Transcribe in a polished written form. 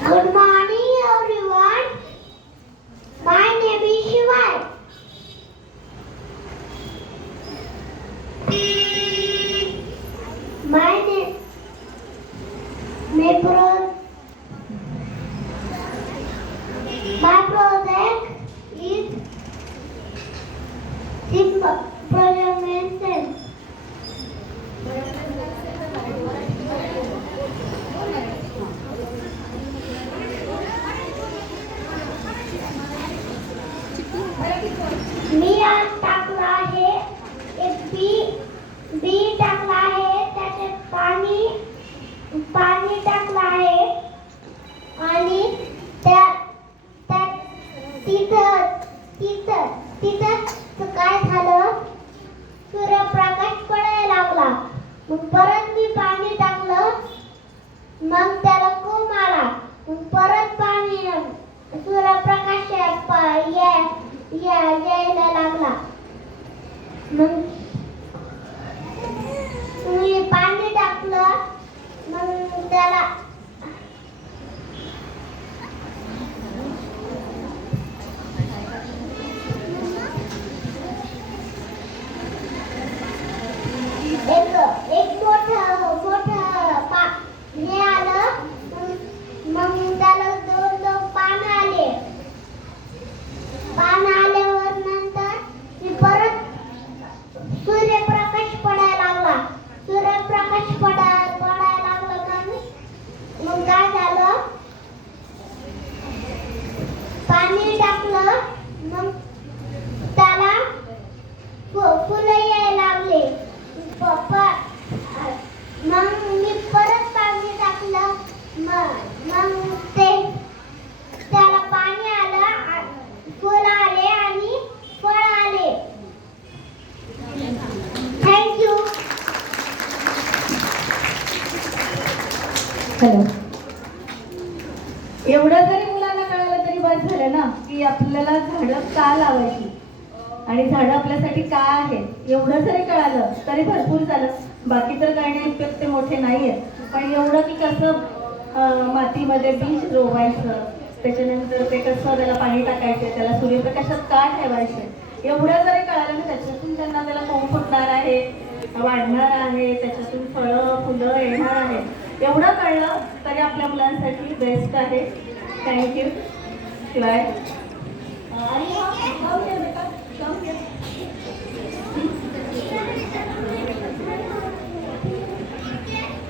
Good morning, everyone. My name is Shivai. My name, my pro, my project is implementation. मी आज टाकला आहे एक बी टाकला आहे त्याच्यात पाणी टाकलं आहे आणि त्या तिथं काय झालं सूर्यप्रकाश पडायला लागला मग परत मी पाणी टाकलं मग त्याला कोंब आला मग परत पाणी सूर्यप्रकाश यायला लागला मग मी पाणी टाकलं मग त्याला एक मोठं हे आलं मग त्याला दोन पान आल्यावर नंतर मी परत सूर्यप्रकाश पडायला लागला मग काय झालं पाणी टाकलं मग त्याला फुलं यायला लागले मग मी परत पाणी टाकलं मग त्याला पाणी आलं फुल आले आणि फळ आले थँक्यू हॅलो एवढं जरी मुलांना कळालं तरी बस झालं ना की आपल्याला झाडं का लावायची आणि झाडं आपल्यासाठी का आहेत एवढं जरी कळालं तरी भरपूर झालं बाकी तर करण्याइतके मोठे नाही आहेत पण एवढं की कसं मातीमध्ये बीज रोवायचं त्याच्यानंतर ते कसं त्याला पाणी टाकायचं त्याला सूर्यप्रकाशात का ठेवायचं एवढं जरी कळालं ना त्याच्यातून त्यांना त्याला कोंब फुटणार आहे वाढणार आहे त्याच्यातून फळं फुलं येणार आहे एवढं कळलं तरी आपल्या मुलांसाठी बेस्ट आहे थँक्यू शिवाय आणि